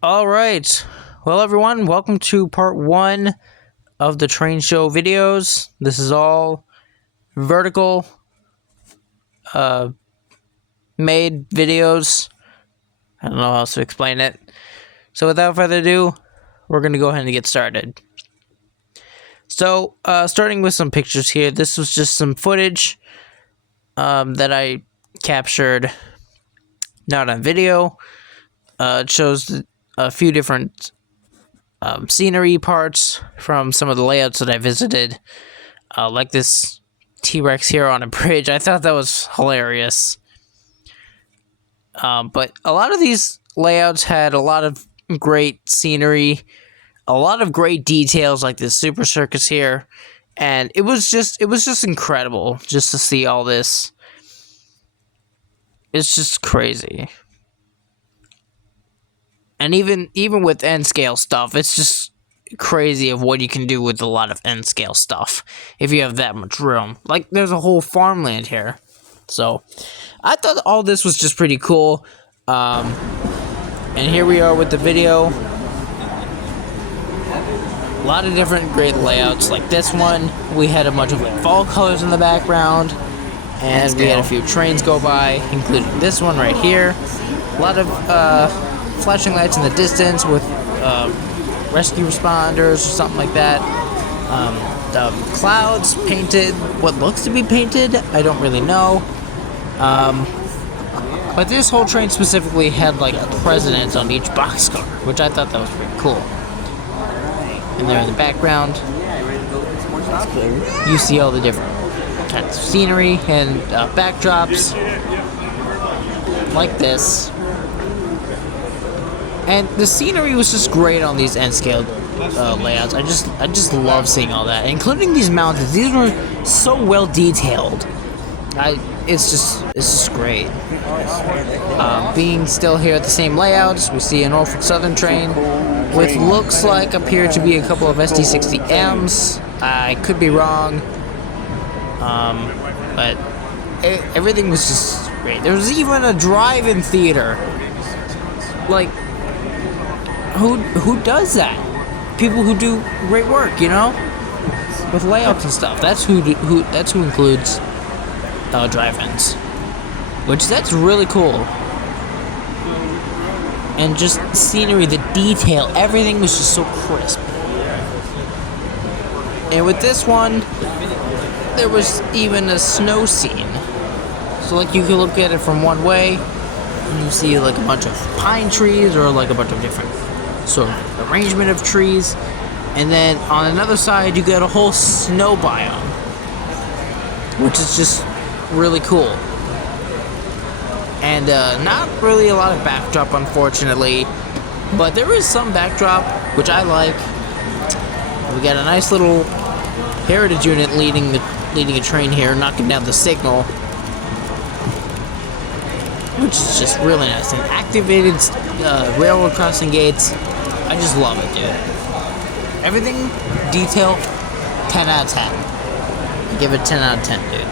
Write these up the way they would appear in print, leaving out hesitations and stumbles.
All right. Well, everyone, welcome to part one of the train show videos. This is all vertical uh, made videos. I don't know how else to explain it. So without further ado, we're going to go ahead and get started. So, starting with some pictures here. This was just some footage that I captured, not on video. It shows a few different scenery parts from some of the layouts that I visited, like this T-Rex here on a bridge. I thought that was hilarious. But a lot of these layouts had a lot of great scenery, a lot of great details, like this super circus here, and it was just incredible just to see all this. It's just crazy. And even with N scale stuff, it's just crazy of what you can do with a lot of N scale stuff if you have that much room. Like, there's a whole farmland here. So, I thought all this was just pretty cool. And here we are with the video. A lot of different great layouts. Like this one, we had a bunch of like fall colors in the background. And we had a few trains go by, including this one right here. A lot of flashing lights in the distance with rescue responders or something like that. The clouds painted what looks to be painted. I don't really know. But this whole train specifically had like a president on each boxcar, which I thought that was pretty cool. And there in the background, you see all the different kinds of scenery and backdrops like this. And the scenery was just great on these N-scale layouts. I just love seeing all that, including these mountains. These were so well detailed. It's just great. Being still here at the same layouts, we see a Norfolk Southern train with looks like appear to be a couple of SD60Ms. I could be wrong, but everything was just great. There was even a drive-in theater. Like, who does that? People who do great work, you know, with layouts and stuff. That's who includes drive-ins, that's really cool. And just scenery, the detail, everything was just so crisp. And with this one, there was even a snow scene. So like you could look at it from one way, and you see like a bunch of pine trees or like a bunch of different sort of arrangement of trees. And then on another side, you get a whole snow biome, which is just really cool. And not really a lot of backdrop, unfortunately, but there is some backdrop, which I like. We got a nice little heritage unit leading a train here, knocking down the signal, which is just really nice. And activated railroad crossing gates. I just love it, dude. Everything detail, 10 out of 10. I give it 10 out of 10, dude.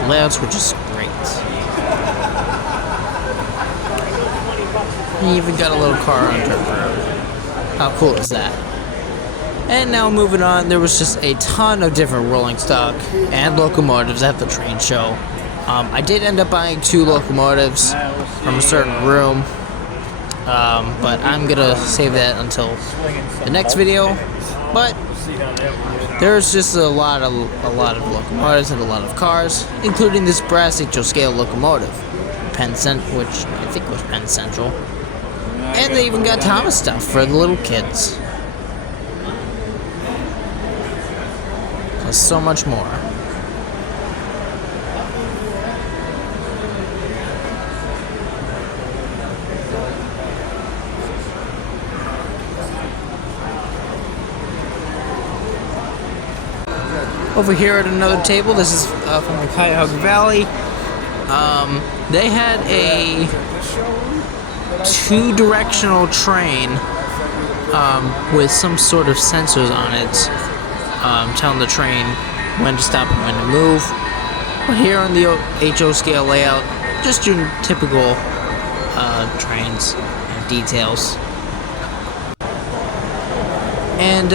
The layouts were just great. You even got a little car on dirt road. How cool is that? And now moving on, there was just a ton of different rolling stock and locomotives at the train show. I did end up buying 2 locomotives from a certain room, but I'm gonna save that until the next video. But there's just a lot of locomotives and a lot of cars, including this brass HO scale locomotive, which I think was Penn Central. And they even got Thomas stuff for the little kids. Plus so much more. Over here at another table, this is from the Cuyahoga Valley. They had a 2-directional train with some sort of sensors on it, telling the train when to stop and when to move. But here on the HO scale layout, just your typical trains and details. And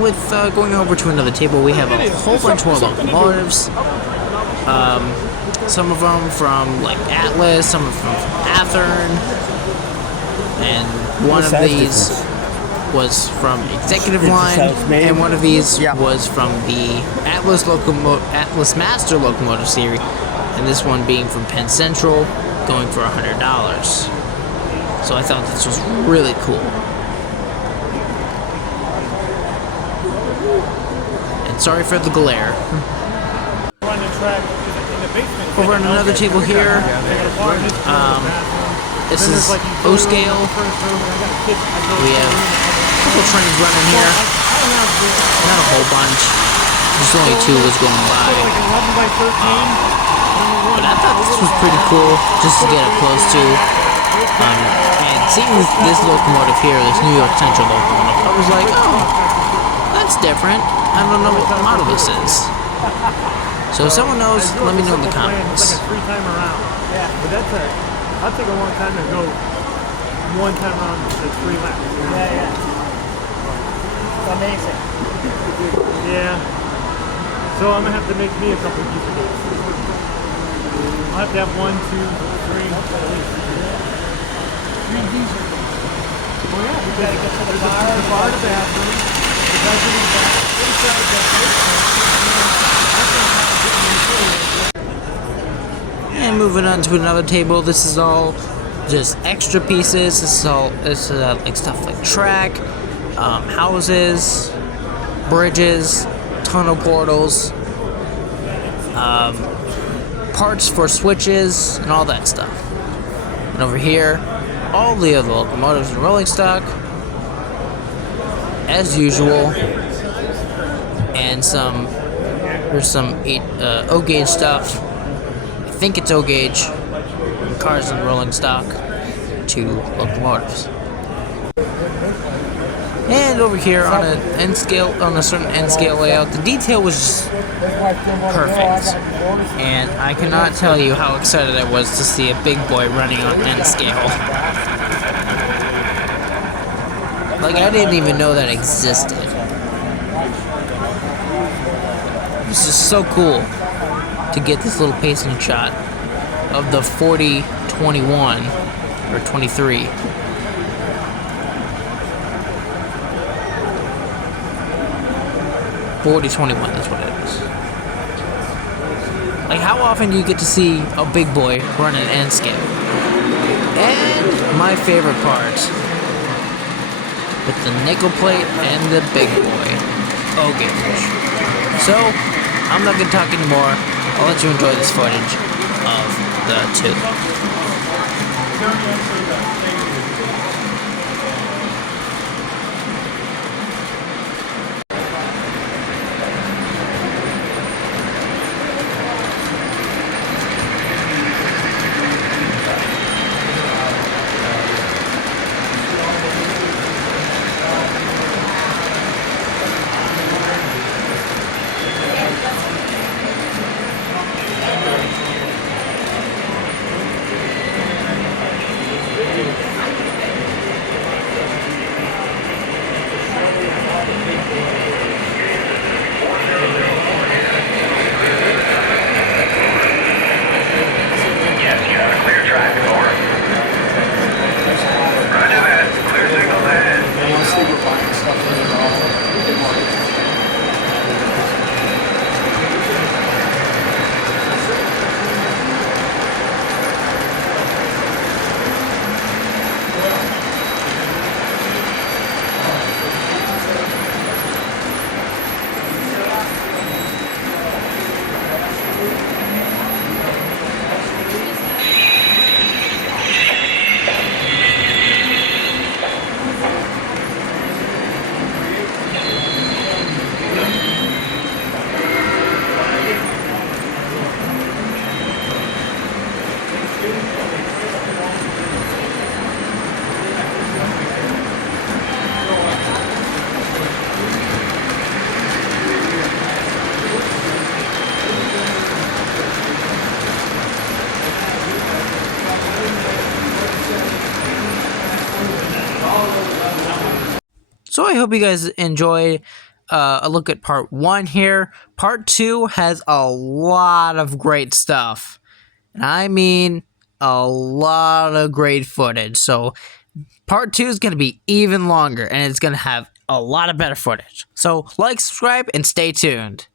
with going over to another table, we have a whole bunch more locomotives. Some of them from like Atlas, some of them from Athearn, and one of these was from Executive Line, and one of these was from the Atlas Master Locomotive series, and this one being from Penn Central, going for $100. So I thought this was really cool. And sorry for the glare. Over on another table here, this is O-scale. We have a couple trains running here. Not a whole bunch. Just only 2 was going by. But I thought this was pretty cool, just to get up close to. And seeing this locomotive here, this New York Central locomotive, I was like, oh, that's different. I don't know what model this is. So if someone knows, let me know in the comments. It's like a 3-time around. Yeah, but that'll take a long time to go 1 time around the 3 laps. Yeah. It's amazing. Yeah. So I'm gonna have to make me a couple of diesel gates. I'll have to have 1, 2, 3 at least. 3 diesel. Oh yeah, you gotta get to the bar, the bathroom, the bedroom, inside the basement. And moving on to another table, this is all just extra pieces. This is like stuff like track, houses, bridges, tunnel portals, parts for switches, and all that stuff. And over here, all the other locomotives and rolling stock, as usual, and there's some O-gauge stuff. I think it's O-gauge, cars and rolling stock, to locomotives. And over here on a certain end scale layout, the detail was just perfect. And I cannot tell you how excited I was to see a big boy running on end scale. Like, I didn't even know that existed. It's just so cool to get this little pacing shot of the 40-21 or 23. $40-21, that's what it is. Like, how often do you get to see a big boy run an end scale? And my favorite part, with the nickel plate and the big boy, O-gauge. So, I'm not gonna talk anymore. I'll let you enjoy this footage of the 2. So I hope you guys enjoyed a look at part 1 here. Part 2 has a lot of great stuff. And I mean a lot of great footage. So part 2 is going to be even longer, and it's going to have a lot of better footage. So like, subscribe, and stay tuned.